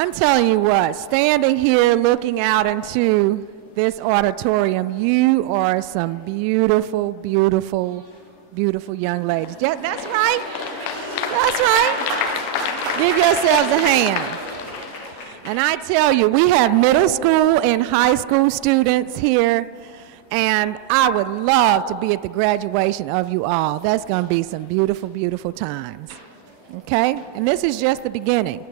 I'm telling you what, standing here looking out into this auditorium, you are some beautiful, beautiful, beautiful young ladies. Yeah, that's right. That's right. Give yourselves a hand. And I tell you, we have middle school and high school students here, and I would love to be at the graduation of you all. That's going to be some beautiful, beautiful times. Okay? And this is just the beginning.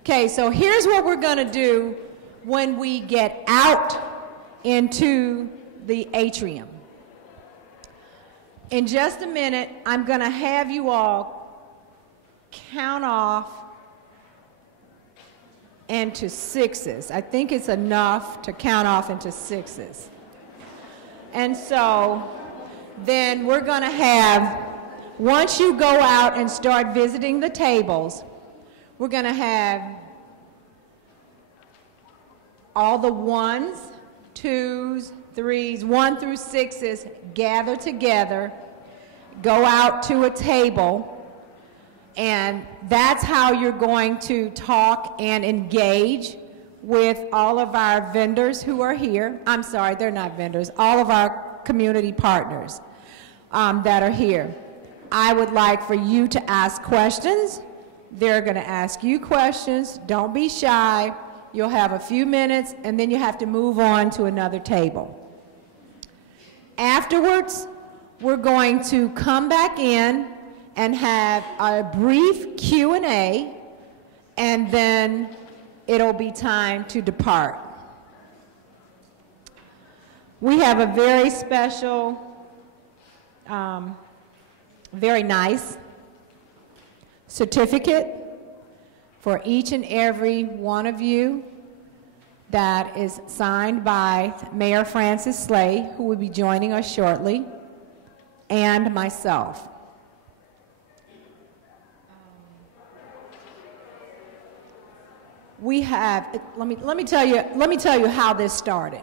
Okay, so here's what we're going to do when we get out into the atrium. In just a minute, I'm going to have you all count off into sixes. I think it's enough to count off into sixes. And so then we're going to have, once you go out and start visiting the tables, we're going to have all the ones, twos, threes, 1 through 6s gather together, go out to a table, and that's how you're going to talk and engage with all of our vendors who are here. I'm sorry, they're not vendors, all of our community partners that are here. I would like for you to ask questions. They're going to ask you questions. Don't be shy. You'll have a few minutes, and then you have to move on to another table. Afterwards, we're going to come back in and have a brief Q&A, and then it'll be time to depart. We have a very special, very nice certificate for each and every one of you that is signed by Mayor Francis Slay, who will be joining us shortly, and myself. We have, let me tell you how this started.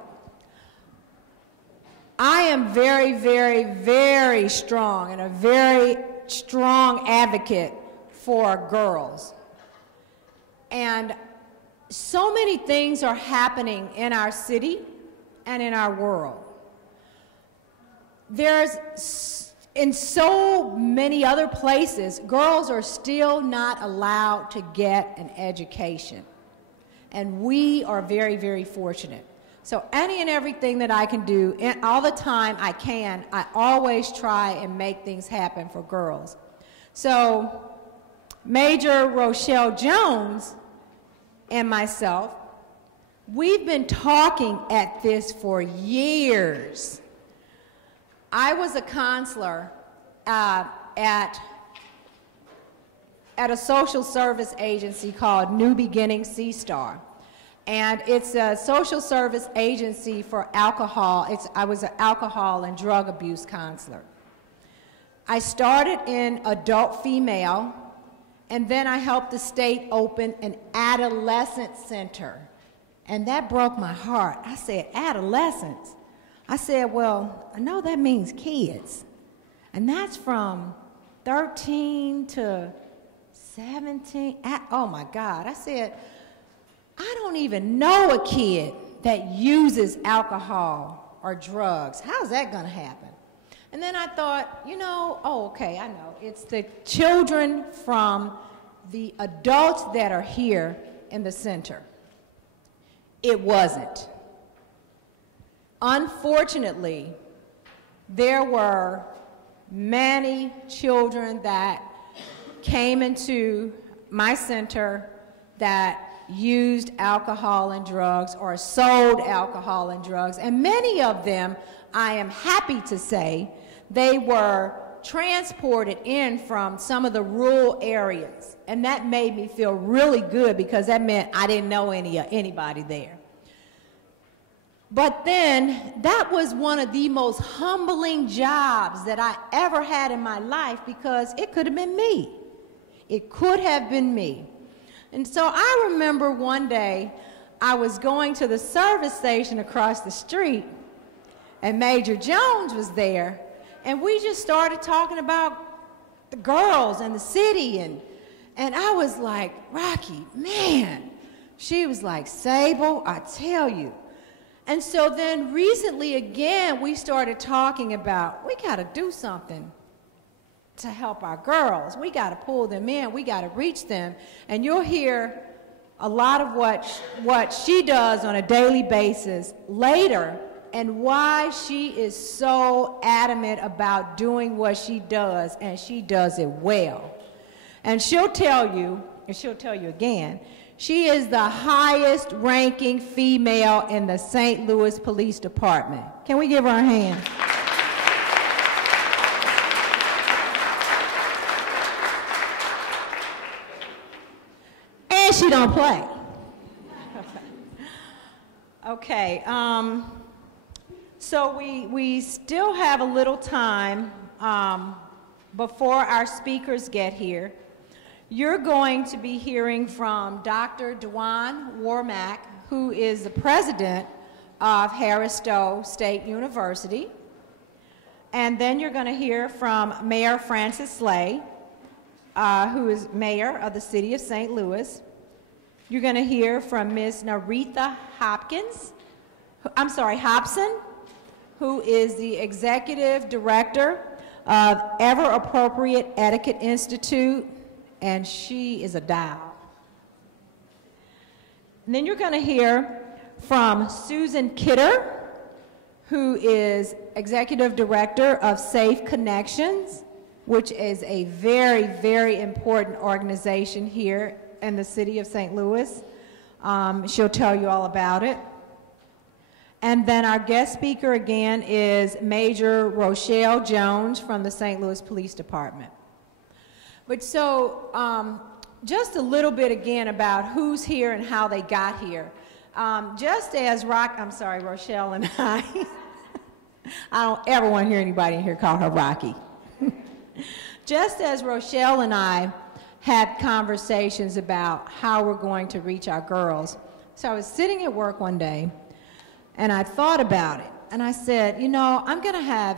I am very, very, very strong and a very strong advocate for girls. And so many things are happening in our city and in our world. In so many other places, girls are still not allowed to get an education. And we are very, very fortunate. So any and everything that I can do, and all the time I always try and make things happen for girls. So Major Rochelle Jones and myself, we've been talking at this for years. I was a counselor at a social service agency called New Beginning C-Star. And it's a social service agency for alcohol. I was an alcohol and drug abuse counselor. I started in adult female, and then I helped the state open an adolescent center. And that broke my heart. I said, adolescents? I said, well, I know that means kids. And that's from 13 to 17. Oh my God. I said, I don't even know a kid that uses alcohol or drugs. How's that going to happen? And then I thought, you know, oh, okay, I know. It's the children from the adults that are here in the center. It wasn't. Unfortunately, there were many children that came into my center that used alcohol and drugs or sold alcohol and drugs, and many of them, I am happy to say, they were transported in from some of the rural areas, and that made me feel really good because that meant I didn't know anybody there. But then that was one of the most humbling jobs that I ever had in my life because it could have been me. It could have been me. And so I remember one day I was going to the service station across the street, and Major Jones was there, and we just started talking about the girls and the city, and I was like, Rocky, man, She was like, Sable, I tell you. And so then recently again, we started talking about, we got to do something to help our girls. We got to pull them in. We got to reach them. And you'll hear a lot of what she does on a daily basis later, and why she is so adamant about doing what she does, and she does it well. And she'll tell you, and she'll tell you again, she is the highest ranking female in the St. Louis Police Department. Can we give her a hand? And she don't play. Okay, so we still have a little time before our speakers get here. You're going to be hearing from Dr. Dewan Warmack, who is the president of Harris Stowe State University. And then you're going to hear from Mayor Francis Slay, who is mayor of the city of St. Louis. You're going to hear from Ms. Naretha Hobson, who is the executive director of Ever Appropriate Etiquette Institute, and she is a doll. And then you're going to hear from Susan Kidder, who is executive director of Safe Connections, which is a very, very important organization here in the city of St. Louis. She'll tell you all about it. And then our guest speaker again is Major Rochelle Jones from the St. Louis Police Department. But so, just a little bit again about who's here and how they got here. Just as Rochelle and I don't ever want to hear anybody in here call her Rocky. Just as Rochelle and I had conversations about how we're going to reach our girls. So I was sitting at work one day, and I thought about it, and I said, you know, I'm going to have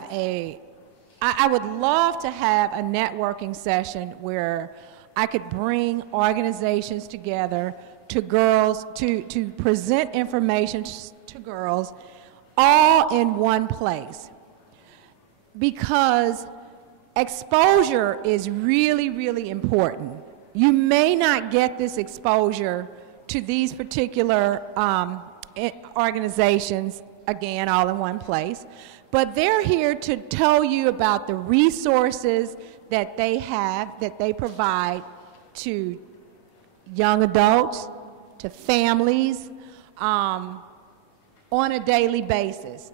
I would love to have a networking session where I could bring organizations together to girls, to present information to girls all in one place. Because exposure is really, really important. You may not get this exposure to these particular organizations, again, all in one place, but they're here to tell you about the resources that they have, that they provide to young adults, to families, on a daily basis.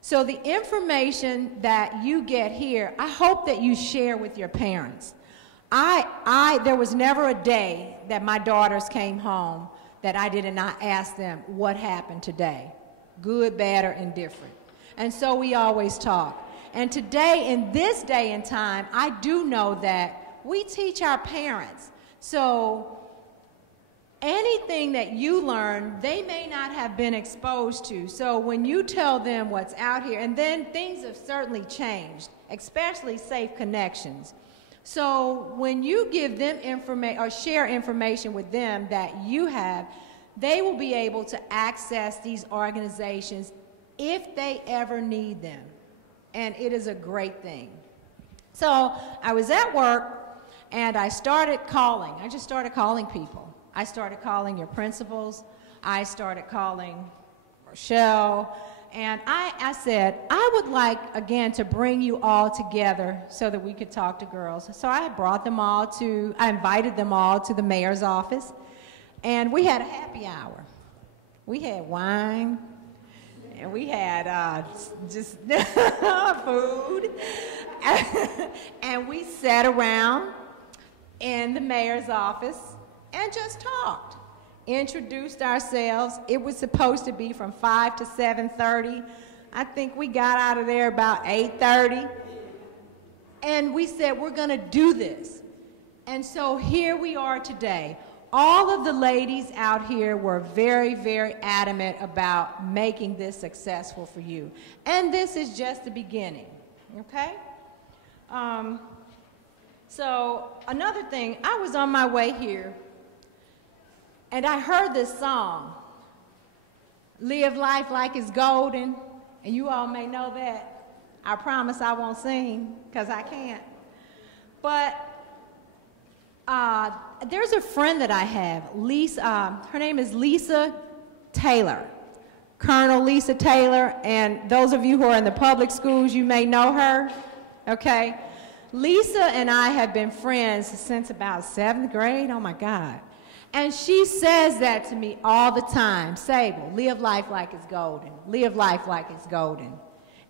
So the information that you get here, I hope that you share with your parents. There was never a day that my daughters came home that I did not ask them what happened today, good, bad, or indifferent. And so we always talk. And today, in this day and time, I do know that we teach our parents. So anything that you learn, they may not have been exposed to. So when you tell them what's out here, and then things have certainly changed, especially Safe Connections. So when you give them information or share information with them that you have, they will be able to access these organizations if they ever need them. And it is a great thing. So I was at work, and I started calling. I just started calling people. I started calling your principals. I started calling Rochelle. And I said, I would like, again, to bring you all together so that we could talk to girls. So I brought them all I invited them all to the mayor's office. And we had a happy hour. We had wine. And we had just food. And we sat around in the mayor's office and just talked, introduced ourselves. It was supposed to be from 5 to 7:30. I think we got out of there about 8:30. And we said, we're going to do this. And so here we are today. All of the ladies out here were very, very adamant about making this successful for you. And this is just the beginning, okay? So another thing, I was on my way here, And I heard this song, Live Life Like It's Golden, and you all may know that. I promise I won't sing, because I can't. But there's a friend that I have, Lisa, her name is Lisa Taylor, Colonel Lisa Taylor, and those of you who are in the public schools, you may know her, okay? Lisa and I have been friends since about 7th grade, oh my God. And she says that to me all the time, Sable, live life like it's golden, live life like it's golden.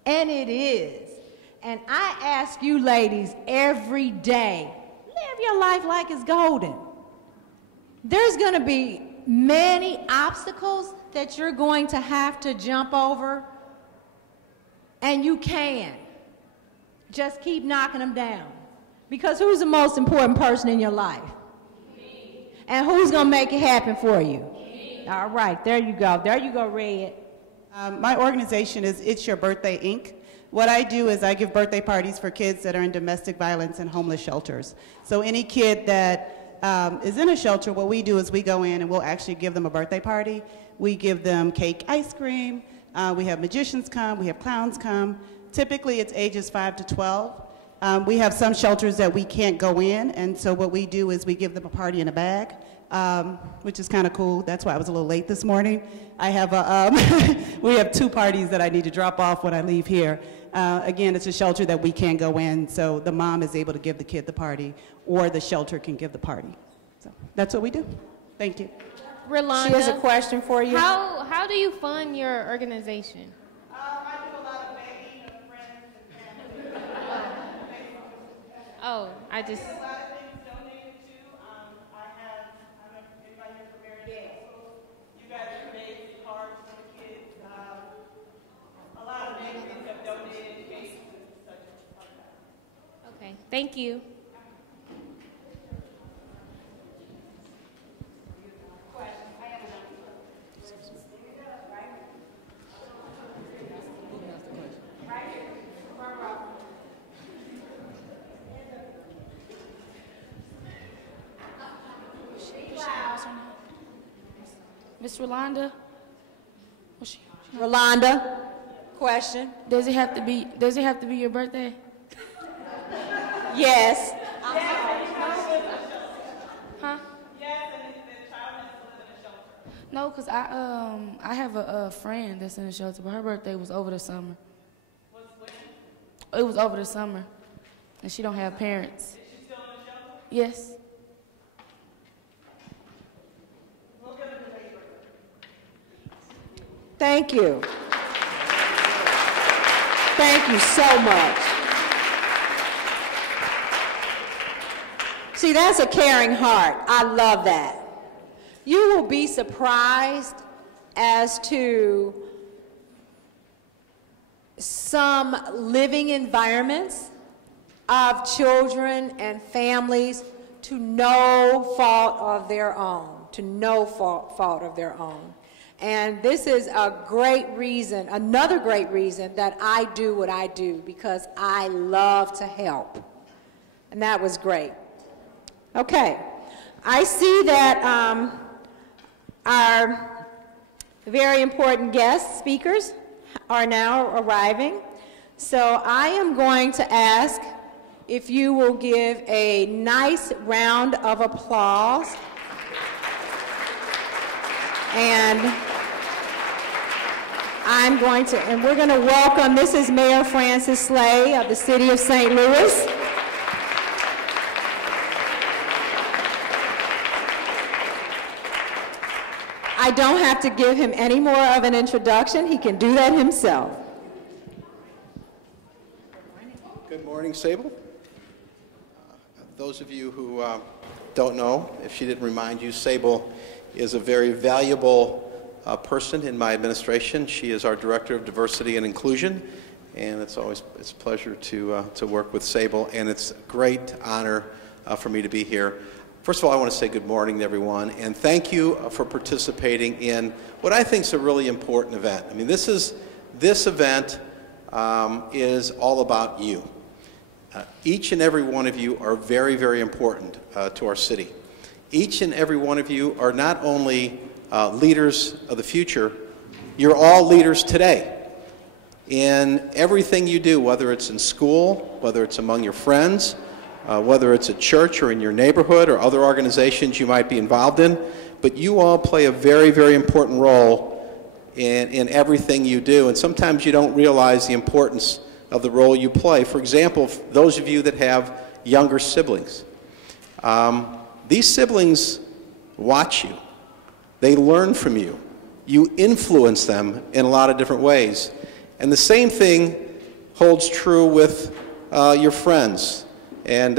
And it is. And I ask you ladies every day, live your life like it's golden. There's going to be many obstacles that you're going to have to jump over, and you can. Just keep knocking them down. Because who's the most important person in your life? Me. And who's going to make it happen for you? Me. All right, there you go. There you go, Red. My organization is It's Your Birthday, Inc. What I do is I give birthday parties for kids that are in domestic violence and homeless shelters. So any kid that is in a shelter, what we do is we go in and we'll actually give them a birthday party. We give them cake, ice cream. We have magicians come. We have clowns come. Typically, it's ages 5 to 12. We have some shelters that we can't go in, and so what we do is we give them a party in a bag, which is kind of cool. That's why I was a little late this morning. I have we have 2 parties that I need to drop off when I leave here. Again, it's a shelter that we can't go in, so the mom is able to give the kid the party, or the shelter can give the party. So that's what we do. Thank you. Rolanda, She has a question for you. How do you fund your organization? I do a lot of begging of friends and family. Oh, I just... A lot of things donated to. I don't know if anybody here from Mary School. You guys have made cards for the kids. A lot of nations have donated cases and such like that. Okay, thank you. Miss Rolanda, Rolanda, question? does it have to be your birthday? Yes. Huh? No, because I have a friend that's in the shelter, but her birthday was over the summer. It was over the summer, and she don't have parents. Is she still in the shelter? Yes. Thank you. Thank you so much. See, that's a caring heart. I love that. You will be surprised as to some living environments of children and families to no fault of their own, fault of their own. And this is a great reason, another great reason that I do what I do, because I love to help. And that was great. Okay, I see that our very important guest speakers are now arriving. So I am going to ask if you will give a nice round of applause. And we're going to welcome, this is Mayor Francis Slay of the City of St. Louis. I don't have to give him any more of an introduction. He can do that himself. Good morning, Sable. Those of you who don't know, if she didn't remind you, Sable is a very valuable person in my administration. She is our Director of Diversity and Inclusion, and it's a pleasure to work with Sable, and it's a great honor for me to be here. First of all, I want to say good morning to everyone, and thank you for participating in what I think is a really important event. I mean, this event is all about you. Each and every one of you are very, very important to our city. each and every one of you are not only leaders of the future, you're all leaders today. In everything you do, whether it's in school, whether it's among your friends, whether it's at church or in your neighborhood or other organizations you might be involved in, but you all play a very, very important role in everything you do, and sometimes you don't realize the importance of the role you play. For example, those of you that have younger siblings, these siblings watch you. They learn from you. You influence them in a lot of different ways. And the same thing holds true with your friends and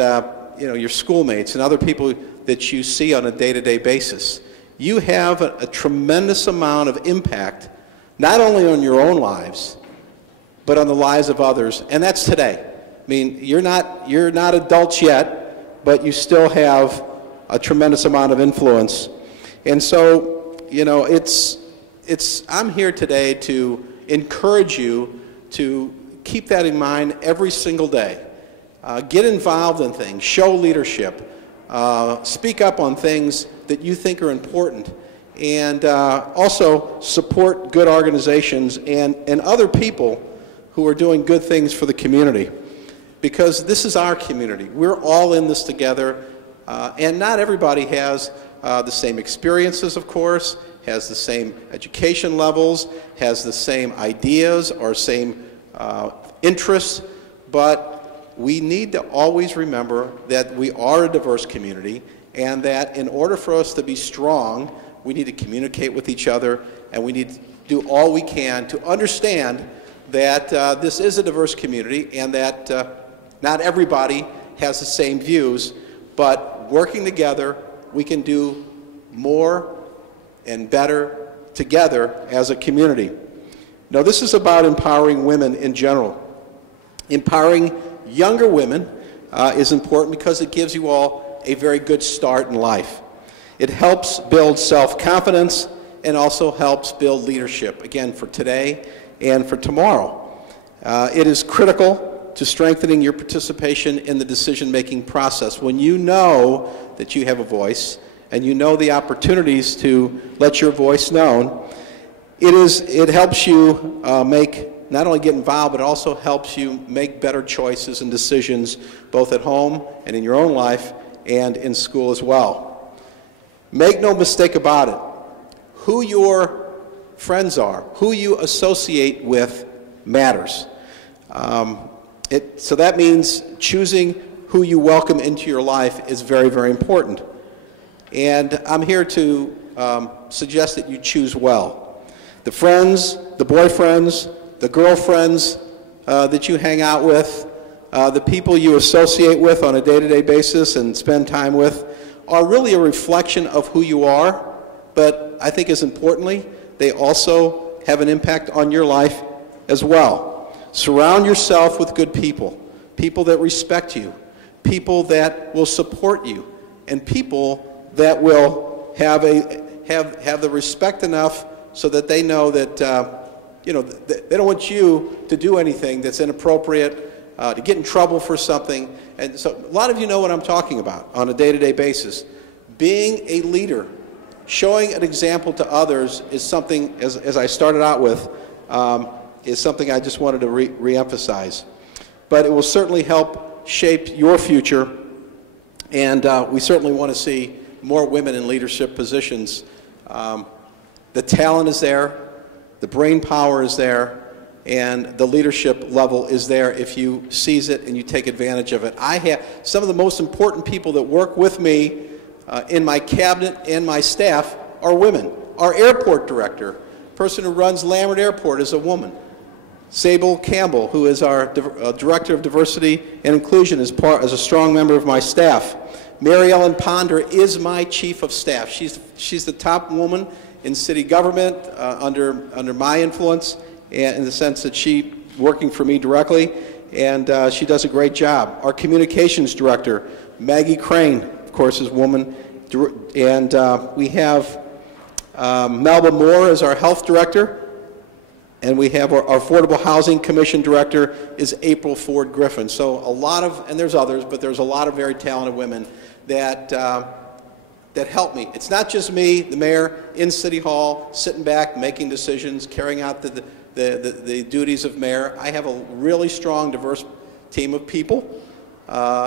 your schoolmates and other people that you see on a day-to-day basis. You have a tremendous amount of impact, not only on your own lives, but on the lives of others, and that's today. I mean, you're not adults yet, but you still have a tremendous amount of influence. And so, I'm here today to encourage you to keep that in mind every single day. Get involved in things, show leadership, speak up on things that you think are important, and also support good organizations and other people who are doing good things for the community. Because this is our community. We're all in this together, and not everybody has the same experiences, of course, has the same education levels, has the same ideas or same interests, but we need to always remember that we are a diverse community, and that in order for us to be strong, we need to communicate with each other, and we need to do all we can to understand that this is a diverse community, and that not everybody has the same views, but working together, we can do more and better together as a community. Now, this is about empowering women in general. Empowering younger women is important because it gives you all a very good start in life. It helps build self-confidence and also helps build leadership, again, for today and for tomorrow. It is critical to strengthening your participation in the decision-making process. When you know that you have a voice and you know the opportunities to let your voice known, it helps you not only get involved, but it also helps you make better choices and decisions both at home and in your own life and in school as well. Make no mistake about it. Who your friends are, who you associate with matters. So that means choosing who you welcome into your life is very, very important. And I'm here to suggest that you choose well. The friends, the boyfriends, the girlfriends that you hang out with, the people you associate with on a day-to-day basis and spend time with are really a reflection of who you are, but I think as importantly, they also have an impact on your life as well. Surround yourself with good people, people that respect you, people that will support you, and people that will have the respect enough so that they know that they don't want you to do anything that's inappropriate, to get in trouble for something. And so a lot of you know what I'm talking about on a day-to-day basis. Being a leader, showing an example to others is something, as I started out with, is something I just wanted to re-emphasize. But it will certainly help shape your future, and we certainly want to see more women in leadership positions. The talent is there, the brain power is there, and the leadership level is there if you seize it and you take advantage of it. I have some of the most important people that work with me in my cabinet and my staff are women. Our airport director, person who runs Lambert Airport, is a woman. Sable Campbell, who is our Director of Diversity and Inclusion, is a strong member of my staff. Mary Ellen Ponder is my Chief of Staff. She's the top woman in city government under my influence, and in the sense that she working for me directly, and she does a great job. Our Communications Director, Maggie Crane, of course, is a woman, and we have Melba Moore as our Health Director. And we have our Affordable Housing Commission Director is April Ford Griffin. So a lot of, and there's others, but there's a lot of very talented women that that help me. It's not just me, the mayor, in City Hall, sitting back, making decisions, carrying out the duties of mayor. I have a really strong, diverse team of people,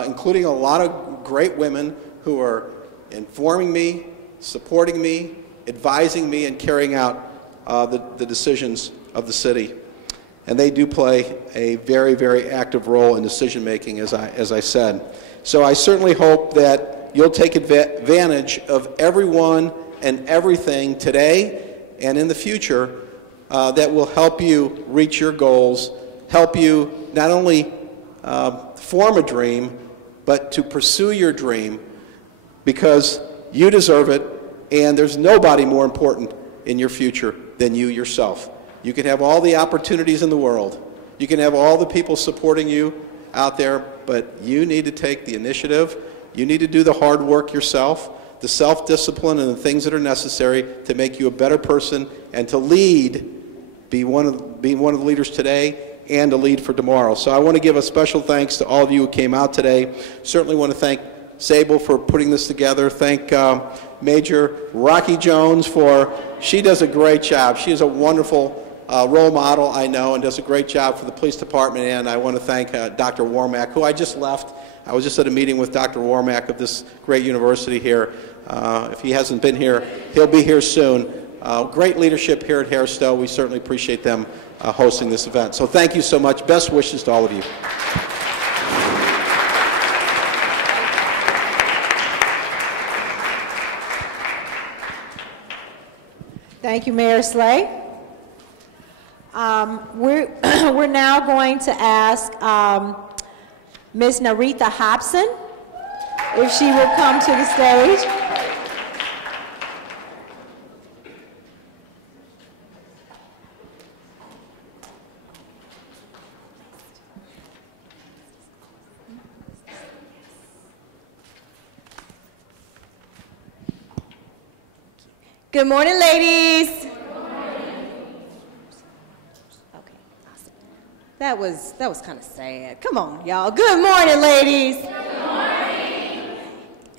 including a lot of great women who are informing me, supporting me, advising me, and carrying out the decisions of the city. And they do play a very, very active role in decision making, as I said. So I certainly hope that you'll take advantage of everyone and everything today and in the future that will help you reach your goals, help you not only form a dream, but to pursue your dream, because you deserve it, and there's nobody more important in your future than you yourself. You can have all the opportunities in the world. You can have all the people supporting you out there, but you need to take the initiative. You need to do the hard work yourself, the self-discipline and the things that are necessary to make you a better person and to lead, be one of the leaders today and to lead for tomorrow. So I want to give a special thanks to all of you who came out today. Certainly want to thank Sable for putting this together. Thank Major Rocky Jones she does a great job. She is a wonderful role model, I know, and does a great job for the police department. And I want to thank Dr. Warmack, who I just left. I was just at a meeting with Dr. Warmack of this great university here. If he hasn't been here, he'll be here soon. Great leadership here at Hairstow. We certainly appreciate them hosting this event. So thank you so much. Best wishes to all of you. Thank you, Mayor Slay. We're now going to ask Ms. Naretha Hobson if she will come to the stage. Good morning, ladies. Good morning. Okay, awesome. That was kind of sad. Come on, y'all. Good morning, ladies. Good morning.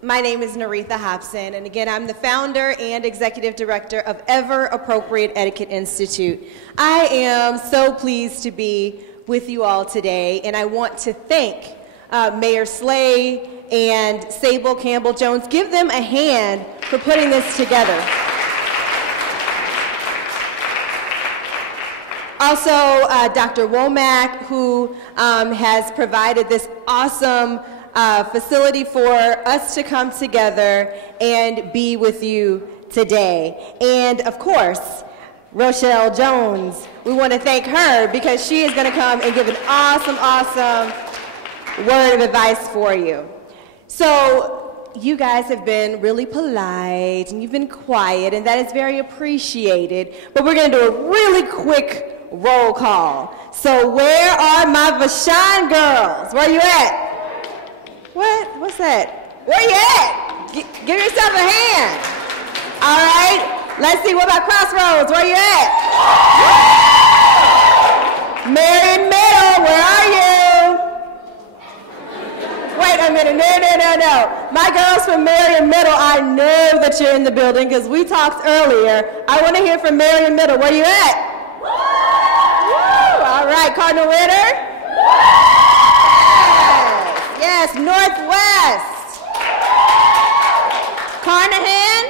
My name is Naretha Hobson, and again, I'm the founder and executive director of Ever Appropriate Etiquette Institute. I am so pleased to be with you all today, and I want to thank Mayor Slay and Sable Campbell Jones. Give them a hand for putting this together. Also, Dr. Womack, who has provided this awesome facility for us to come together and be with you today. And of course, Rochelle Jones, we want to thank her because she is going to come and give an awesome, awesome word of advice for you. So you guys have been really polite and you've been quiet, and that is very appreciated. But we're going to do a really quick roll call. So where are my Vashon girls? Where you at? What? What's that? Where you at? Give yourself a hand. All right. Let's see. What about Crossroads? Where you at? Marion Middle, where are you? Wait a minute. No. My girls from Marion Middle, I know that you're in the building because we talked earlier. I want to hear from Marion Middle. Where you at? All right, Cardinal Ritter? Yes, Northwest. Carnahan?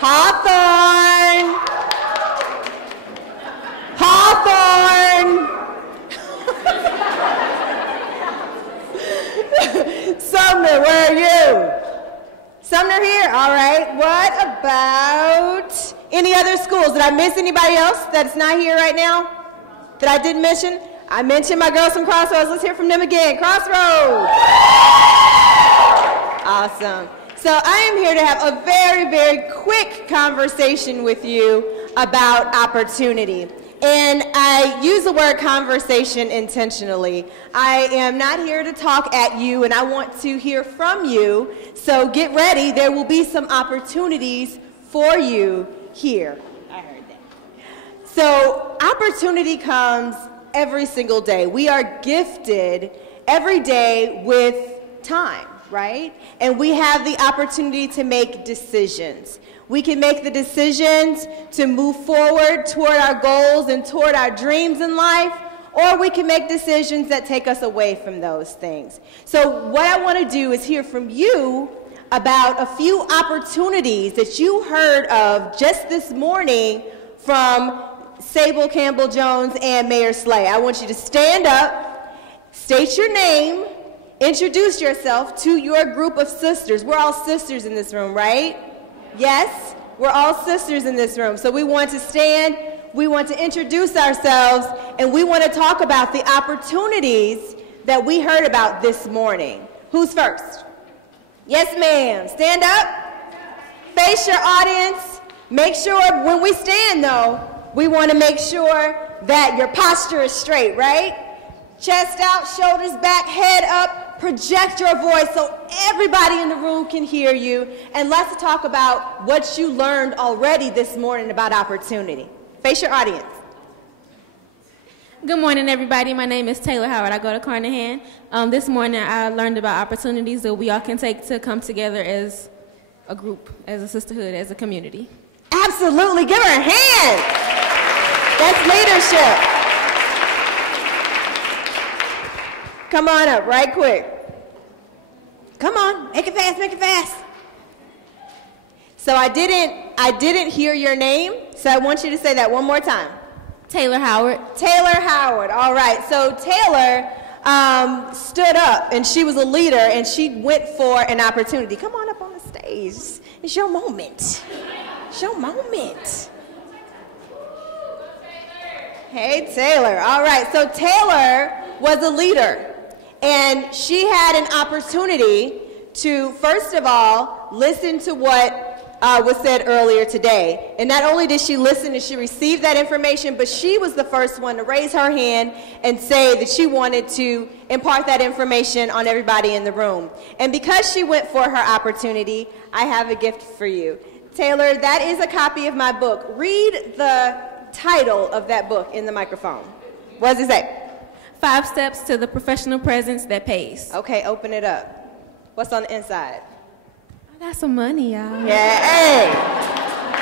Hawthorne. Sumner, where are you? Sumner here? All right. What about any other schools? Did I miss anybody else that's not here right now that I didn't mention? I mentioned my girls from Crossroads. Let's hear from them again. Crossroads. Awesome. So I am here to have a very, very quick conversation with you about opportunity. And I use the word conversation intentionally. I am not here to talk at you, and I want to hear from you. So get ready. There will be some opportunities for you here. I heard that. So opportunity comes every single day. We are gifted every day with time. right? And we have the opportunity to make decisions. We can make the decisions to move forward toward our goals and toward our dreams in life, or we can make decisions that take us away from those things. So what I want to do is hear from you about a few opportunities that you heard of just this morning from Sable Campbell-Jones and Mayor Slay. I want you to stand up, state your name, introduce yourself to your group of sisters. We're all sisters in this room, right? Yes, we're all sisters in this room. So we want to stand, we want to introduce ourselves, and we want to talk about the opportunities that we heard about this morning. Who's first? Yes, ma'am. Stand up, face your audience. Make sure when we stand, though, we want to make sure that your posture is straight, right? Chest out, shoulders back, head up, project your voice so everybody in the room can hear you. And let's talk about what you learned already this morning about opportunity. Face your audience. Good morning, everybody. My name is Taylor Howard. I go to Carnahan. This morning, I learned about opportunities that we all can take to come together as a group, as a sisterhood, as a community. Absolutely. Give her a hand. That's leadership. Come on up right quick. Come on. Make it fast. Make it fast. So I didn't hear your name, so I want you to say that one more time. Taylor Howard. Taylor Howard. All right. So Taylor stood up, and she was a leader, and she went for an opportunity. Come on up on the stage. It's your moment. It's your moment. Hey, Taylor. All right. So Taylor was a leader, and she had an opportunity to, first of all, listen to what was said earlier today. And not only did she listen and she received that information, but she was the first one to raise her hand and say that she wanted to impart that information on everybody in the room. And because she went for her opportunity, I have a gift for you. Taylor, that is a copy of my book. Read the title of that book in the microphone. What does it say? 5 Steps to the Professional Presence That Pays. Okay, open it up. What's on the inside? I got some money, y'all. Yeah, hey.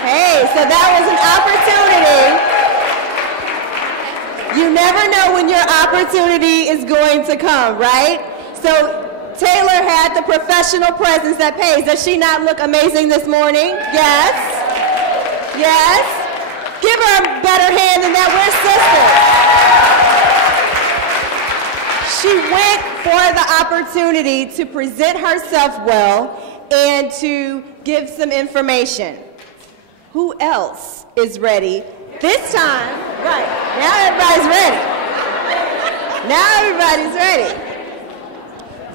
Hey, so that was an opportunity. You never know when your opportunity is going to come, right? So Taylor had the professional presence that pays. Does she not look amazing this morning? Yes. Yes. Give her a better hand than that. We're sisters. She went for the opportunity to present herself well and to give some information. Who else is ready? This time, right, now everybody's ready. Now everybody's ready.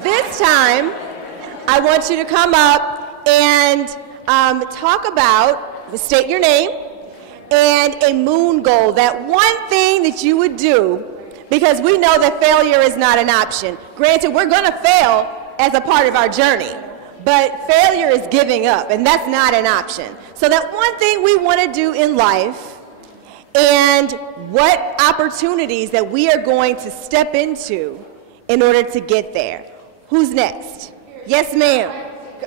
This time, I want you to come up and talk about, state your name, and a moon goal, that one thing that you would do, because we know that failure is not an option. Granted, we're gonna fail as a part of our journey. But failure is giving up, and that's not an option. So that one thing we want to do in life, and what opportunities that we are going to step into in order to get there. Who's next? Yes, ma'am.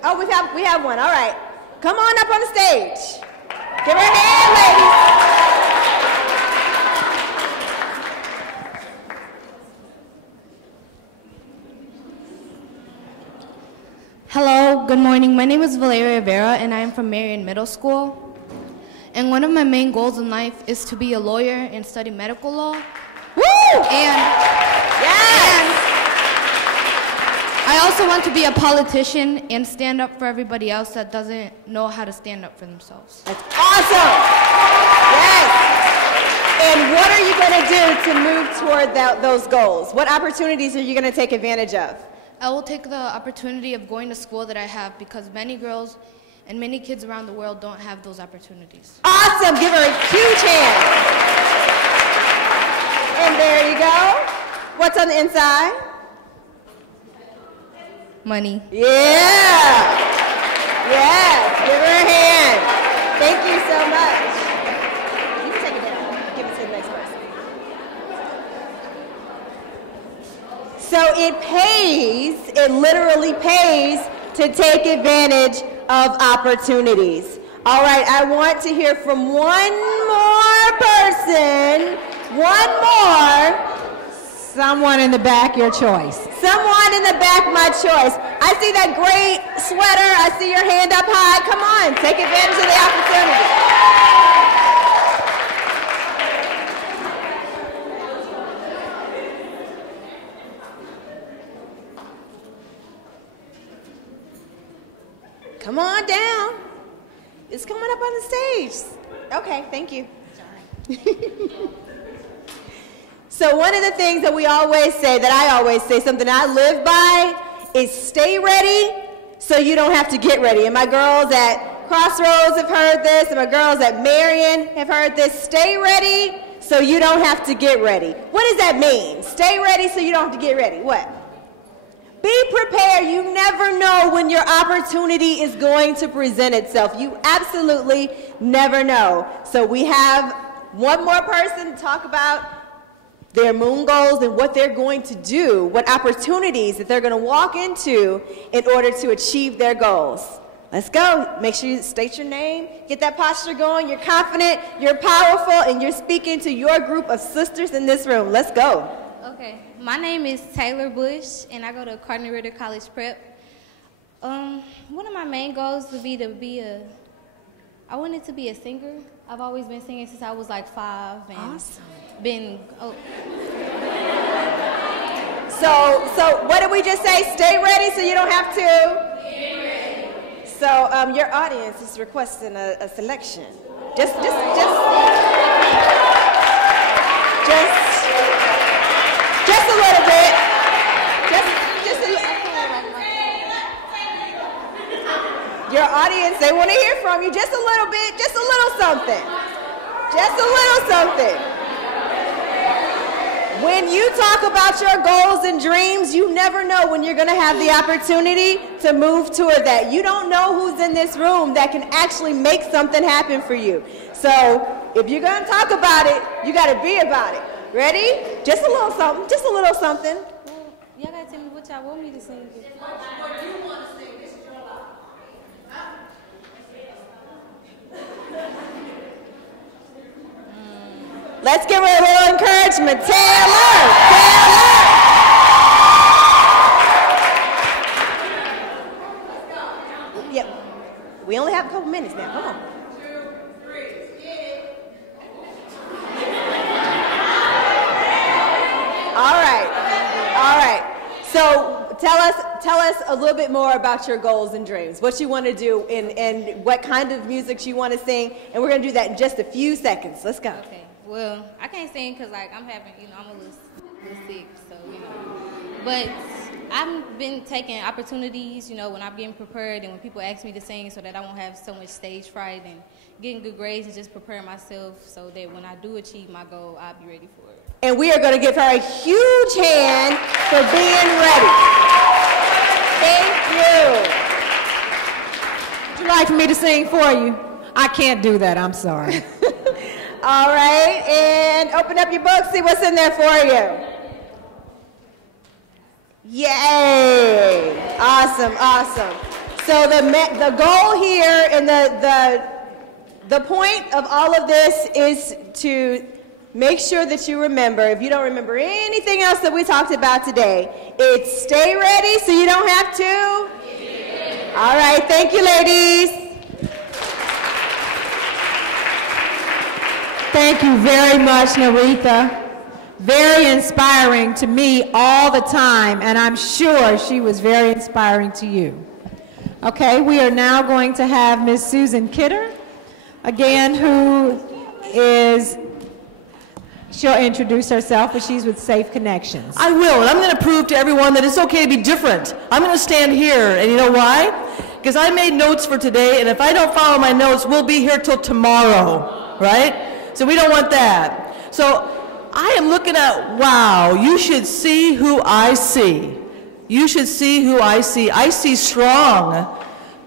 Oh, we have one. All right. Come on up on the stage. Give her a hand, ladies. Hello, good morning. My name is Valeria Rivera, and I am from Marion Middle School. And one of my main goals in life is to be a lawyer and study medical law. Woo! And I also want to be a politician and stand up for everybody else that doesn't know how to stand up for themselves. That's awesome! Yes! And what are you going to do to move toward those goals? What opportunities are you going to take advantage of? I will take the opportunity of going to school that I have because many girls and many kids around the world don't have those opportunities. Awesome! Give her a huge hand. And there you go. What's on the inside? Money. Yeah! Yes, give her a hand. Thank you so much. You can take it down. Give it to the next person. So it literally pays to take advantage of opportunities. All right, I want to hear from one more person. One more. Someone in the back, your choice. Someone in the back, my choice. I see that great sweater. I see your hand up high. Come on, take advantage of the opportunity. Come on down. It's coming up on the stage. Okay, thank you. Sorry. So one of the things that we always say, that I always say, something I live by, is stay ready so you don't have to get ready. And my girls at Crossroads have heard this, and my girls at Marion have heard this. Stay ready so you don't have to get ready. What does that mean? Stay ready so you don't have to get ready. What? Be prepared. You never know when your opportunity is going to present itself. You absolutely never know. So we have one more person to talk about their moon goals and what they're going to do, what opportunities that they're going to walk into in order to achieve their goals. Let's go. Make sure you state your name, get that posture going. You're confident, you're powerful, and you're speaking to your group of sisters in this room. Let's go. Okay, my name is Taylor Bush, and I go to Cardinal Ritter College Prep. One of my main goals would be I wanted to be a singer. I've always been singing since I was like 5. And awesome. So what did we just say? Stay ready so you don't have to? Get ready. So your audience is requesting a selection. Just a little bit. Just a little. Your audience, they want to hear from you. Just a little bit. Just a little something. Just a little something. When you talk about your goals and dreams, you never know when you're going to have the opportunity to move toward that. You don't know who's in this room that can actually make something happen for you. So if you're going to talk about it, you got to be about it. Ready? Just a little something. Just a little something. Well, y'all got to tell me what y'all want me to sing. What do you want to sing? This is your life. Let's give her a little encouragement. Taylor! Yep. We only have a couple minutes now. Come on. 2, 3, All right. So tell us a little bit more about your goals and dreams, what you want to do, and what kind of music you want to sing. And we're going to do that in just a few seconds. Let's go. Okay. Well, I can't sing because, like, I'm a little sick, so, But I've been taking opportunities, when I'm getting prepared and when people ask me to sing so that I won't have so much stage fright, and getting good grades and just preparing myself so that when I do achieve my goal, I'll be ready for it. And we are going to give her a huge hand for being ready. Thank you. Would you like for me to sing for you? I can't do that, I'm sorry. All right, and open up your book, see what's in there for you. Yay! Awesome. So the goal here and the point of all of this is to make sure that you remember, if you don't remember anything else that we talked about today, it's stay ready so you don't have to. All right, thank you, ladies. Thank you very much, Naretha. Very inspiring to me all the time, and I'm sure she was very inspiring to you. Okay, we are now going to have Miss Susan Kidder, again, she'll introduce herself, but she's with Safe Connections. I will, and I'm going to prove to everyone that it's okay to be different. I'm going to stand here, and you know why? Because I made notes for today, and if I don't follow my notes, we'll be here till tomorrow, right? So we don't want that. So I am looking at, wow, you should see who I see. You should see who I see. I see strong,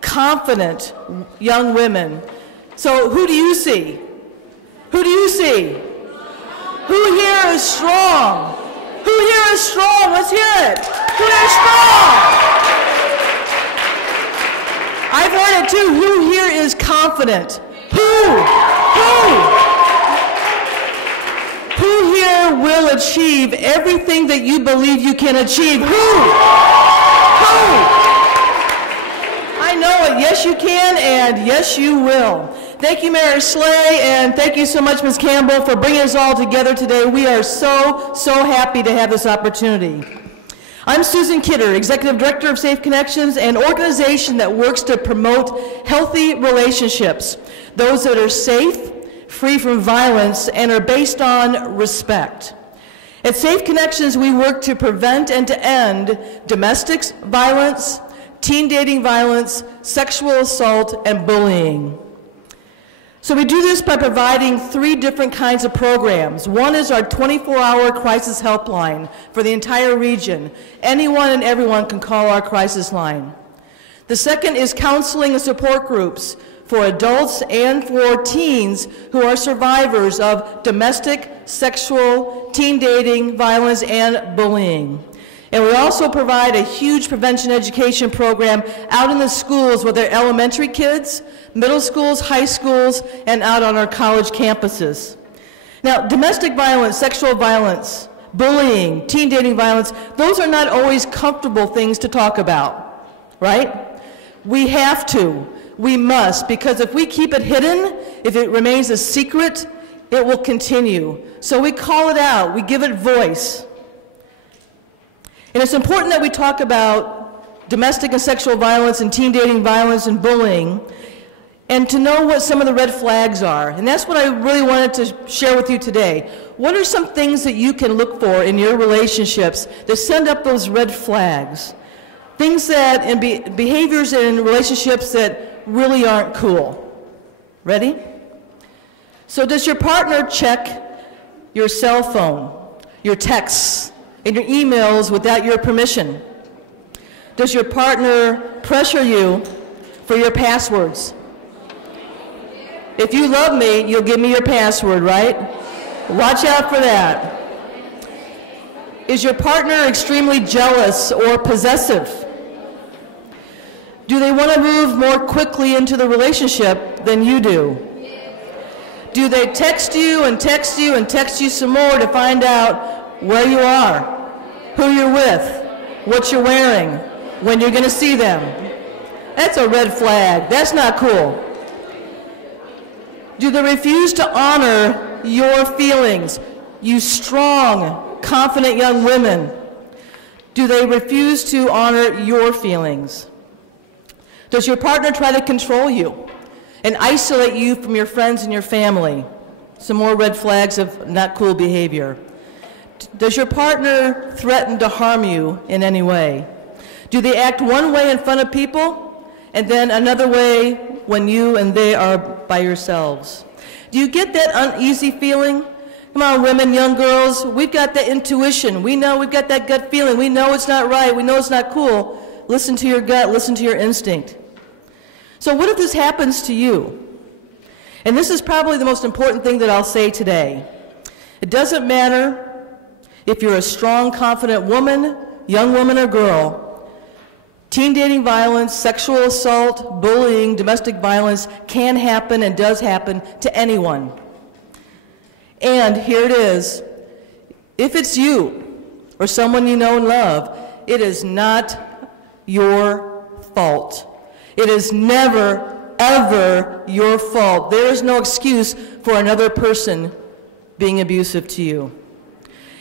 confident young women. So who do you see? Who do you see? Who here is strong? Who here is strong? Let's hear it. Who here is strong? I've heard it too. Who here is confident? Who here will achieve everything that you believe you can achieve? Who? I know it. Yes, you can, and yes, you will. Thank you, Mayor Slay, and thank you so much, Ms. Campbell, for bringing us all together today. We are so happy to have this opportunity. I'm Susan Kidder, Executive Director of Safe Connections, an organization that works to promote healthy relationships, those that are safe, free from violence, and are based on respect. At Safe Connections, we work to prevent and to end domestic violence, teen dating violence, sexual assault, and bullying. So we do this by providing 3 different kinds of programs. One is our 24-hour crisis helpline for the entire region. Anyone and everyone can call our crisis line. The second is counseling and support groups for adults and for teens who are survivors of domestic, sexual, teen dating, violence, and bullying. And we also provide a huge prevention education program out in the schools with our elementary kids, middle schools, high schools, and out on our college campuses. Now, domestic violence, sexual violence, bullying, teen dating violence, those are not always comfortable things to talk about, right? We have to, we must, because if we keep it hidden, if it remains a secret, it will continue. So we call it out, we give it voice. And it's important that we talk about domestic and sexual violence and teen dating violence and bullying, and to know what some of the red flags are. And that's what I really wanted to share with you today. What are some things that you can look for in your relationships that send up those red flags? Things that, and behaviors in relationships that really aren't cool. Ready? So does your partner check your cell phone, your texts, and your emails without your permission? Does your partner pressure you for your passwords? If you love me, you'll give me your password, right? Watch out for that. Is your partner extremely jealous or possessive? Do they want to move more quickly into the relationship than you do? Do they text you and text you and text you some more to find out where you are, who you're with, what you're wearing, when you're going to see them? That's a red flag. That's not cool. Do they refuse to honor your feelings? You strong, confident young women. Do they refuse to honor your feelings? Does your partner try to control you and isolate you from your friends and your family? Some more red flags of not cool behavior. Does your partner threaten to harm you in any way? Do they act one way in front of people and then another way when you and they are by yourselves? Do you get that uneasy feeling? Come on, women, young girls, we've got that intuition. We know we've got that gut feeling. We know it's not right. We know it's not cool. Listen to your gut. Listen to your instinct. So what if this happens to you? And this is probably the most important thing that I'll say today. It doesn't matter if you're a strong, confident woman, young woman or girl. Teen dating violence, sexual assault, bullying, domestic violence can happen and does happen to anyone. And here it is. If it's you or someone you know and love, it is not your fault. It is never, ever your fault. There is no excuse for another person being abusive to you.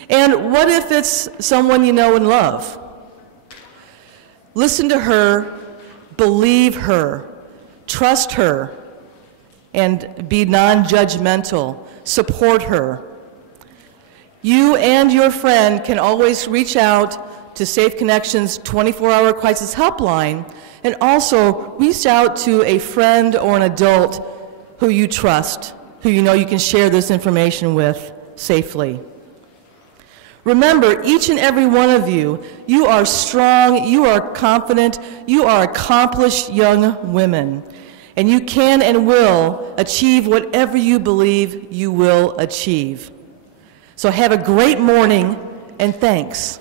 And what if it's someone you know and love? Listen to her, believe her, trust her, and be non-judgmental. Support her. You and your friend can always reach out to Safe Connections 24-hour crisis helpline, and also reach out to a friend or an adult who you trust, who you know you can share this information with safely. Remember, each and every one of you, you are strong, you are confident, you are accomplished young women, and you can and will achieve whatever you believe you will achieve. So have a great morning, and thanks.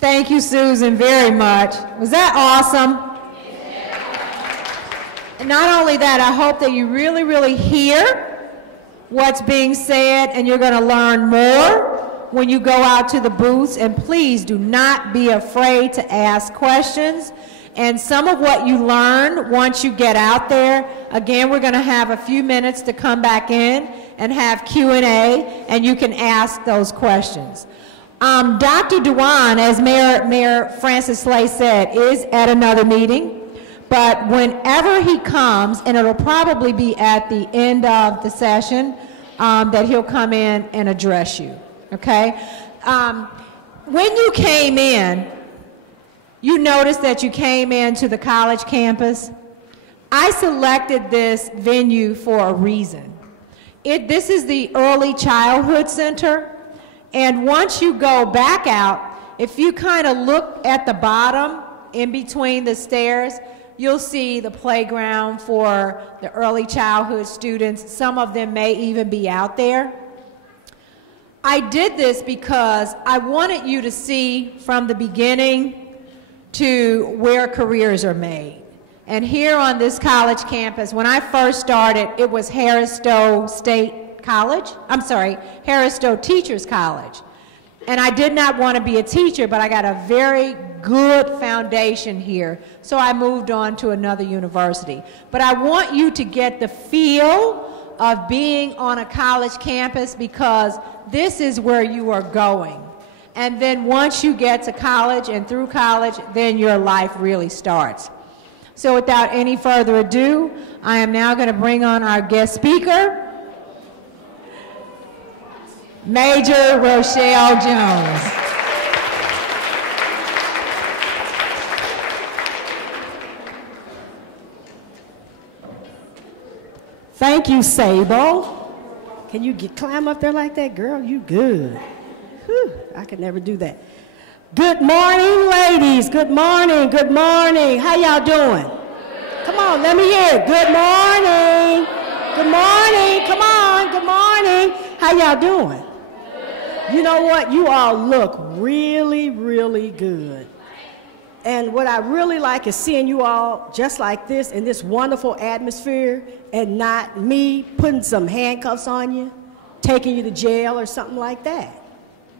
Thank you, Susan, very much. Was that awesome? And not only that, I hope that you really, really hear what's being said, and you're going to learn more when you go out to the booths. And please do not be afraid to ask questions. And some of what you learn once you get out there, again, we're going to have a few minutes to come back in and have Q&A, and you can ask those questions. Dr. Dewan, as Mayor Francis Slay said, is at another meeting, but whenever he comes, and it'll probably be at the end of the session, that he'll come in and address you, okay? When you came in, you noticed that you came into the college campus. I selected this venue for a reason. This is the Early Childhood Center. And once you go back out, if you kind of look at the bottom in between the stairs, you'll see the playground for the early childhood students. Some of them may even be out there. I did this because I wanted you to see from the beginning to where careers are made. And here on this college campus, when I first started, it was Harris Stowe Harris Stowe Teachers College. And I did not want to be a teacher, but I got a very good foundation here, so I moved on to another university. But I want you to get the feel of being on a college campus, because this is where you are going. And then once you get to college and through college, then your life really starts. So without any further ado, I am now going to bring on our guest speaker, Major Rochelle Jones. Thank you, Sable. Can you climb up there like that? Girl, you good. Whew, I could never do that. Good morning, ladies. Good morning. Good morning. How y'all doing? Come on, let me hear it. Good morning. Good morning. Come on. Good morning. How y'all doing? You know what? You all look really, really good. And what I really like is seeing you all just like this in this wonderful atmosphere, and not me putting some handcuffs on you, taking you to jail or something like that.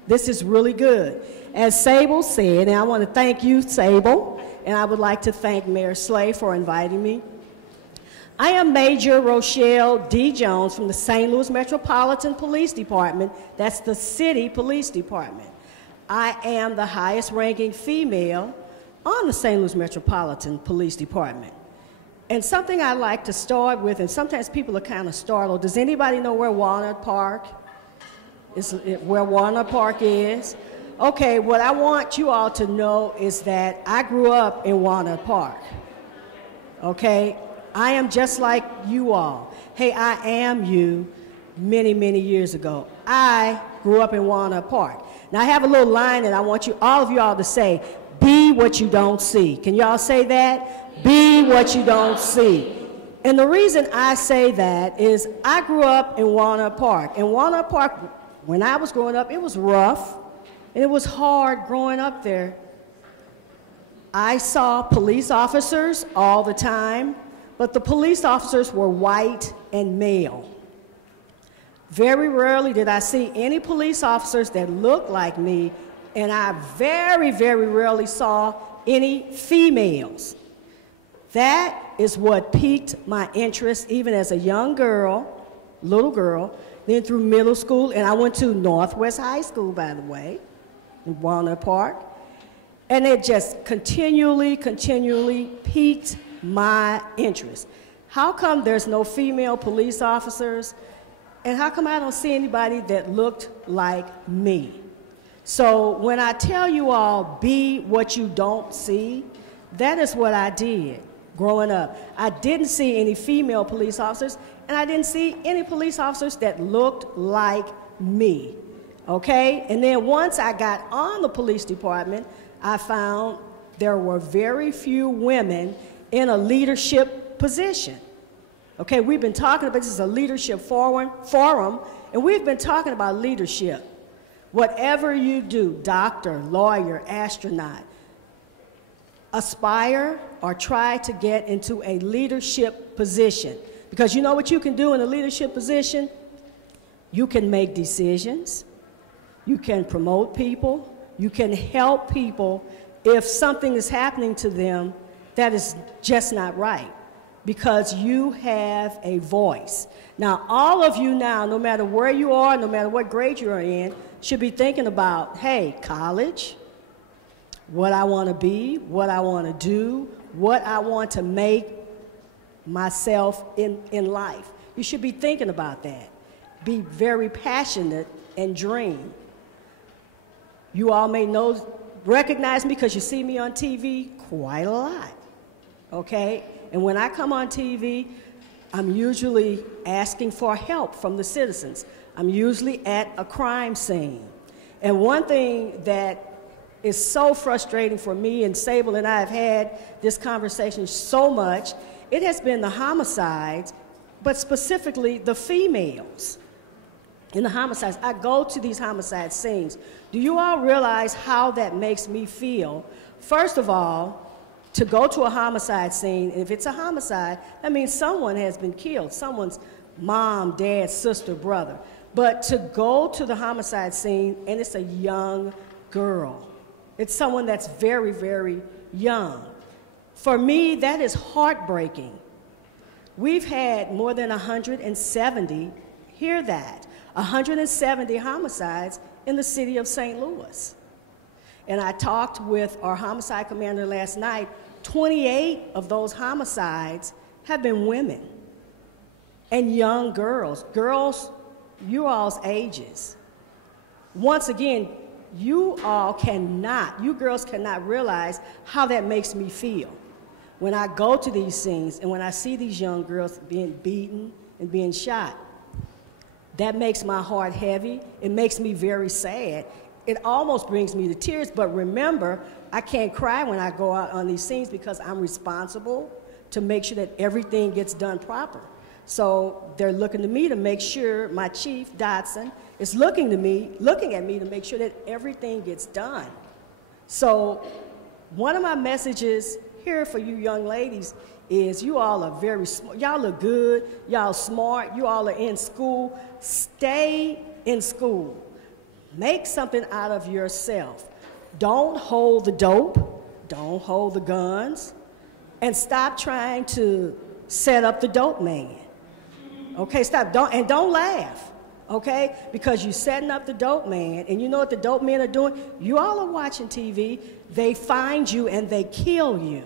This is really good. As Sable said, and I want to thank you, Sable, and I would like to thank Mayor Slay for inviting me. I am Major Rochelle D. Jones from the St. Louis Metropolitan Police Department. That's the city police department. I am the highest ranking female on the St. Louis Metropolitan Police Department. And something I like to start with, and sometimes people are kind of startled, does anybody know where Walnut Park is? Where Walnut Park is? Okay, what I want you all to know is that I grew up in Walnut Park. Okay? I am just like you all. Hey, I am you many, many years ago. I grew up in Walnut Park. Now I have a little line that I want you, all of you all to say, be what you don't see. Can y'all say that? Be what you don't see. And the reason I say that is I grew up in Walnut Park. In Walnut Park, when I was growing up, it was rough and it was hard growing up there. I saw police officers all the time, but the police officers were white and male. Very rarely did I see any police officers that looked like me, and I very, very rarely saw any females. That is what piqued my interest even as a young girl, little girl, then through middle school, and I went to Northwest High School, by the way, in Walnut Park, and it just continually piqued my interest. How come there's no female police officers? And how come I don't see anybody that looked like me? So when I tell you all, be what you don't see, that is what I did growing up. I didn't see any female police officers, and I didn't see any police officers that looked like me, okay? And then once I got on the police department, I found there were very few women in a leadership position. Okay, we've been talking about, this is a leadership forum, and we've been talking about leadership. Whatever you do, doctor, lawyer, astronaut, aspire or try to get into a leadership position. Because you know what you can do in a leadership position? You can make decisions, you can promote people, you can help people if something is happening to them that is just not right, because you have a voice. Now, all of you now, no matter where you are, no matter what grade you are in, should be thinking about, hey, college, what I want to be, what I want to do, what I want to make myself in life. You should be thinking about that. Be very passionate and dream. You all may recognize me because you see me on TV quite a lot, okay? And when I come on TV, I'm usually asking for help from the citizens. I'm usually at a crime scene. And one thing that is so frustrating for me, and Sable and I have had this conversation so much, it has been the homicides, but specifically the females in the homicides. I go to these homicide scenes. Do you all realize how that makes me feel? First of all, to go to a homicide scene, if it's a homicide, that means someone has been killed, someone's mom, dad, sister, brother. But to go to the homicide scene and it's a young girl, it's someone that's very, very young. For me, that is heartbreaking. We've had more than 170, hear that, 170 homicides in the city of St. Louis. And I talked with our homicide commander last night. 28 of those homicides have been women and young girls, you all's ages. Once again, you girls cannot realize how that makes me feel. When I go to these scenes and when I see these young girls being beaten and being shot, that makes my heart heavy. It makes me very sad. It almost brings me to tears, but remember, I can't cry when I go out on these scenes because I'm responsible to make sure that everything gets done proper. So they're looking to me to make sure, my chief, Dotson, is looking at me to make sure that everything gets done. So one of my messages here for you young ladies is you all are very smart. Y'all look good, y'all smart, you all are in school. Stay in school. Make something out of yourself. Don't hold the dope, don't hold the guns, and stop trying to set up the dope man. Okay, stop, don't laugh, okay? Because you're setting up the dope man, and you know what the dope men are doing? You all are watching TV, they find you and they kill you.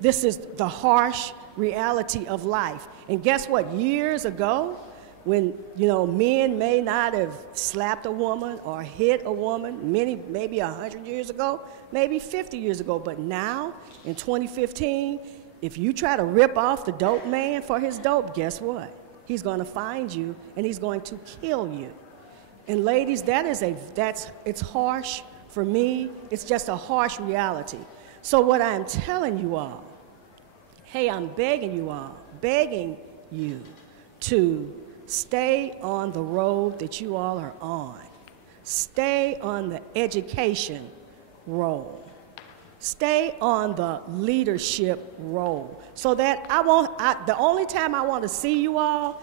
This is the harsh reality of life. And guess what? Years ago, when men may not have slapped a woman or hit a woman, maybe 100 years ago, maybe 50 years ago, but now, in 2015, if you try to rip off the dope man for his dope, guess what? He's going to find you and he's going to kill you. And ladies, it's harsh for me. It's just a harsh reality. So what I'm telling you all, hey, I'm begging you to stay on the road that you all are on. Stay on the education role. Stay on the leadership role. So that the only time I want to see you all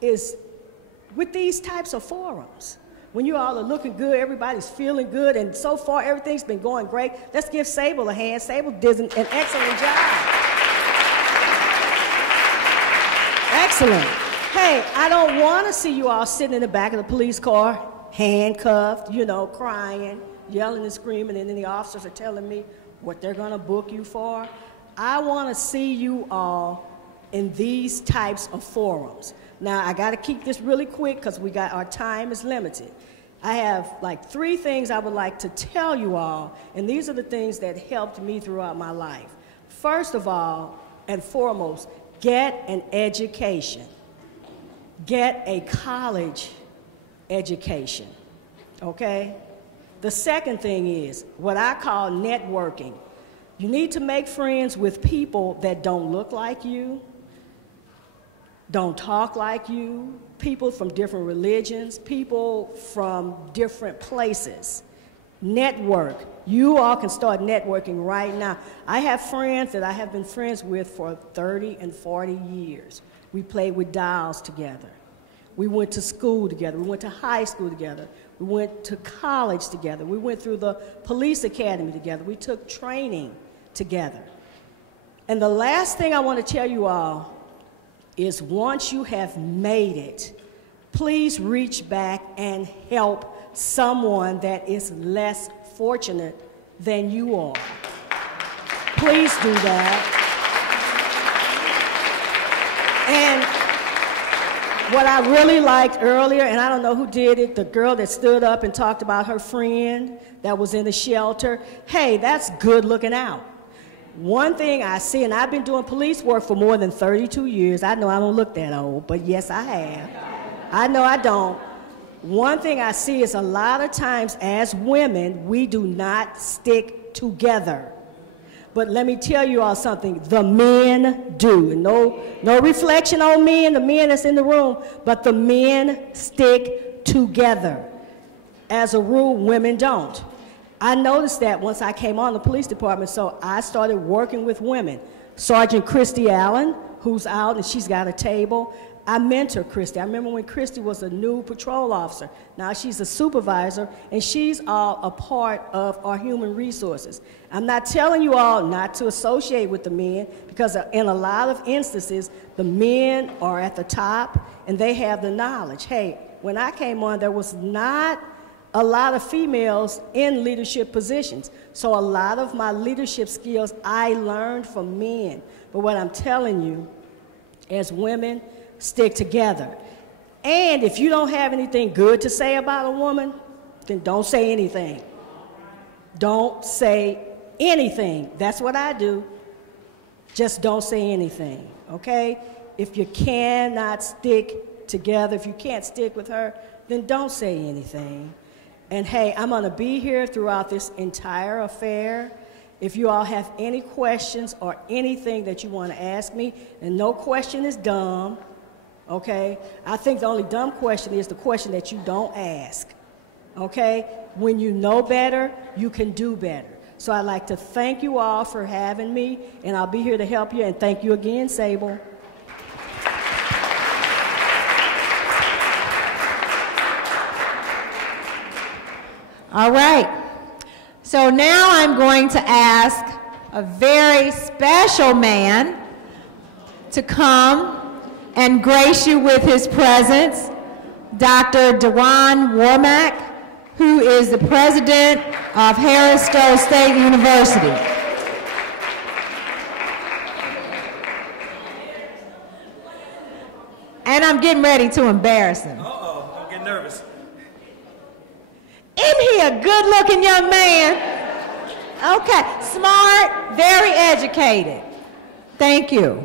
is with these types of forums. When you all are looking good, everybody's feeling good, and so far everything's been going great. Let's give Sable a hand. Sable did an excellent job. Excellent. Hey, I don't want to see you all sitting in the back of the police car, handcuffed, crying, yelling and screaming, and then the officers are telling me what they're going to book you for. I want to see you all in these types of forums. Now, I got to keep this really quick because our time is limited. I have like 3 things I would like to tell you all, and these are the things that helped me throughout my life. First of all and foremost, get an education. Get a college education, okay? The second thing is what I call networking. You need to make friends with people that don't look like you, don't talk like you, people from different religions, people from different places. Network. You all can start networking right now. I have friends that I have been friends with for 30 and 40 years. We played with dolls together. We went to school together. We went to high school together. We went to college together. We went through the police academy together. We took training together. And the last thing I want to tell you all is once you have made it, please reach back and help someone that is less fortunate than you are. Please do that. And what I really liked earlier, and I don't know who did it, the girl that stood up and talked about her friend that was in the shelter, hey, that's good looking out. One thing I see, and I've been doing police work for more than 32 years. I know I don't look that old, but yes, I have. I know I don't. One thing I see is a lot of times as women, we do not stick together. But let me tell you all something, the men do. And no reflection on men, the men that's in the room, but the men stick together. As a rule, women don't. I noticed that once I came on the police department, so I started working with women. Sergeant Christy Allen, who's out and she's got a table. I mentor Christy. I remember when Christy was a new patrol officer. Now she's a supervisor, and she's all a part of our human resources. I'm not telling you all not to associate with the men, because in a lot of instances, the men are at the top, and they have the knowledge. Hey, when I came on, there was not a lot of females in leadership positions. So a lot of my leadership skills I learned from men. But what I'm telling you, as women, stick together. And if you don't have anything good to say about a woman, then don't say anything. Don't say anything. That's what I do. Just don't say anything, okay? If you cannot stick together, if you can't stick with her, then don't say anything. And hey, I'm gonna be here throughout this entire affair. If you all have any questions or anything that you wanna ask me, and no question is dumb, okay? I think the only dumb question is the question that you don't ask, okay? When you know better, you can do better. So I'd like to thank you all for having me, and I'll be here to help you, and thank you again, Sable. All right. So now I'm going to ask a very special man to come and grace you with his presence, Dr. Dewan Womack, who is the president of Harris Stowe State University. And I'm getting ready to embarrass him. Uh-oh, I'm getting nervous. Isn't he a good-looking young man? Okay, smart, very educated. Thank you.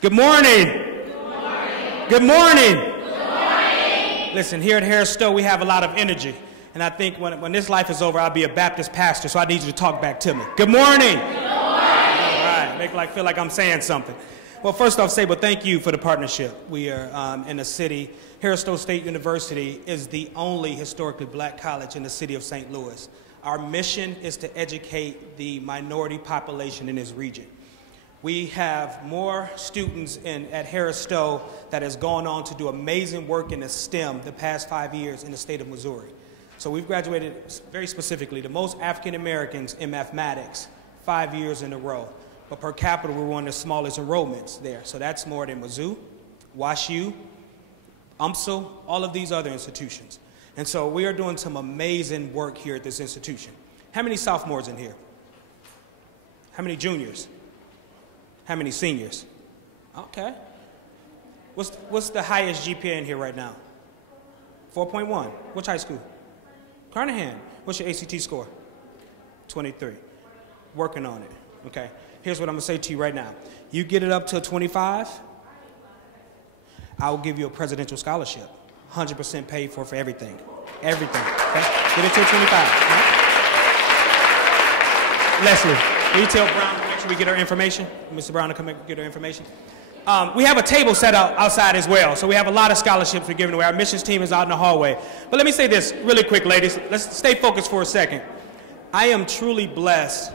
Good morning. Good morning. Good morning. Good morning. Listen, here at Harris Stowe, we have a lot of energy. And I think when this life is over, I'll be a Baptist pastor, so I need you to talk back to me. Good morning. Good morning. All right, feel like I'm saying something. Well, first off, Sable, thank you for the partnership. We are in the city. Harris Stowe State University is the only historically black college in the city of St. Louis. Our mission is to educate the minority population in this region. We have more students at Harris Stowe that has gone on to do amazing work in the STEM the past 5 years in the state of Missouri. So we've graduated very specifically the most African Americans in mathematics 5 years in a row. But per capita, we're one of the smallest enrollments there. So that's more than Mizzou, WashU, UMSL, all of these other institutions. And so we are doing some amazing work here at this institution. How many sophomores in here? How many juniors? How many seniors? Okay. What's the highest GPA in here right now? 4.1. Which high school? Carnahan. What's your ACT score? 23. Working on it. Okay. Here's what I'm going to say to you right now. You get it up to 25, I'll give you a presidential scholarship. 100% paid for everything. Everything. Okay? Get it to 25. Right? Leslie, can you tell Brown to make sure we get her information? Mr. Brown to come and get her information. We have a table set out outside as well, so we have a lot of scholarships we're giving away. Our missions team is out in the hallway. But let me say this really quick, ladies. Let's stay focused for a second. I am truly blessed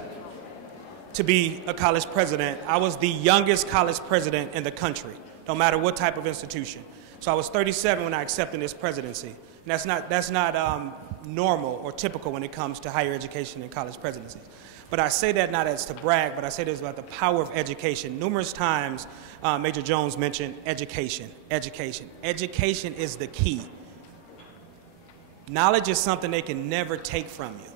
to be a college president. I was the youngest college president in the country, no matter what type of institution. So I was 37 when I accepted this presidency. And that's not normal or typical when it comes to higher education and college presidencies. But I say that not as to brag, but I say this about the power of education. Numerous times, Major Jones mentioned education, education. Education is the key. Knowledge is something they can never take from you.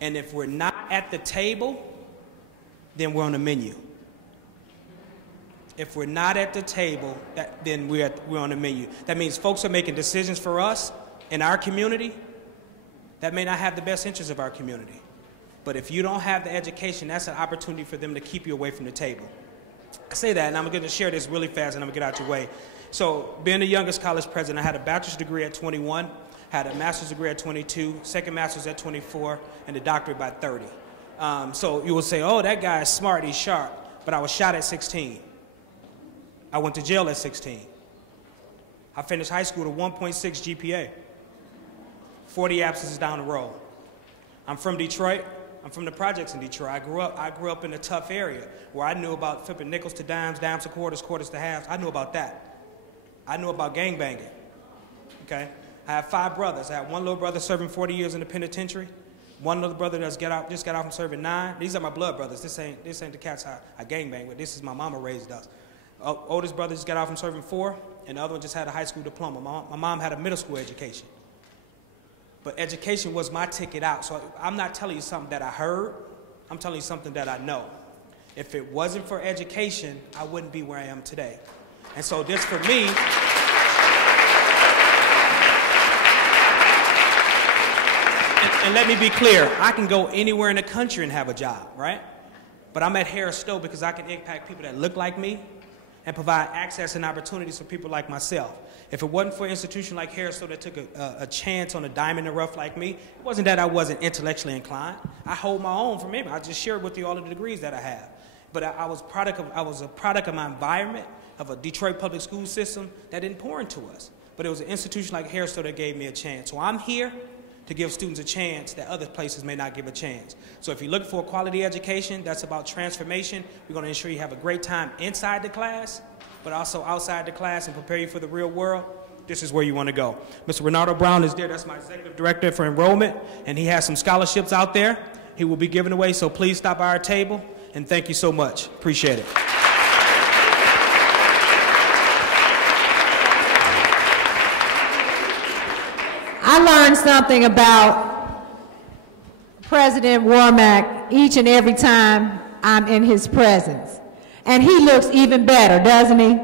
And if we're not at the table, then we're on the menu. If we're not at the table, then we're on the menu. That means folks are making decisions for us in our community that may not have the best interests of our community. But if you don't have the education, that's an opportunity for them to keep you away from the table. I say that, and I'm going to share this really fast, and I'm going to get out your way. So being the youngest college president, I had a bachelor's degree at 21, had a master's degree at 22, second master's at 24, and a doctorate by 30. So you will say, oh, that guy is smart, he's sharp. But I was shot at 16. I went to jail at 16. I finished high school with a 1.6 GPA. 40 absences down the road. I'm from Detroit. I'm from the projects in Detroit. I grew up in a tough area where I knew about flipping nickels to dimes, dimes to quarters, quarters to halves. I knew about that. I knew about gangbanging. Okay? I have 5 brothers. I have one little brother serving 40 years in the penitentiary. One little brother just got out from serving 9. These are my blood brothers. This ain't the cats I gangbang with. This is my mama raised us. Oldest brother just got out from serving 4, and the other one just had a high school diploma. My mom had a middle school education. But education was my ticket out. So I'm not telling you something that I heard. I'm telling you something that I know. If it wasn't for education, I wouldn't be where I am today. And so this for me, and let me be clear, I can go anywhere in the country and have a job, right? But I'm at Harris Stowe because I can impact people that look like me and provide access and opportunities for people like myself. If it wasn't for an institution like Harris Stowe that took a chance on a diamond in the rough like me, it wasn't that I wasn't intellectually inclined. I hold my own from him. I just shared with you all of the degrees that I have. But I was a product of my environment, of a Detroit public school system that didn't pour into us. But it was an institution like Harris Stowe that gave me a chance. So I'm here to give students a chance that other places may not give a chance. So if you're looking for a quality education that's about transformation, we're going to ensure you have a great time inside the class, but also outside the class and prepare you for the real world. This is where you want to go. Mr. Renardo Brown is there. That's my executive director for enrollment, and he has some scholarships out there he will be giving away, so please stop by our table, and thank you so much. Appreciate it. I learned something about President Womack each and every time I'm in his presence. And he looks even better, doesn't he?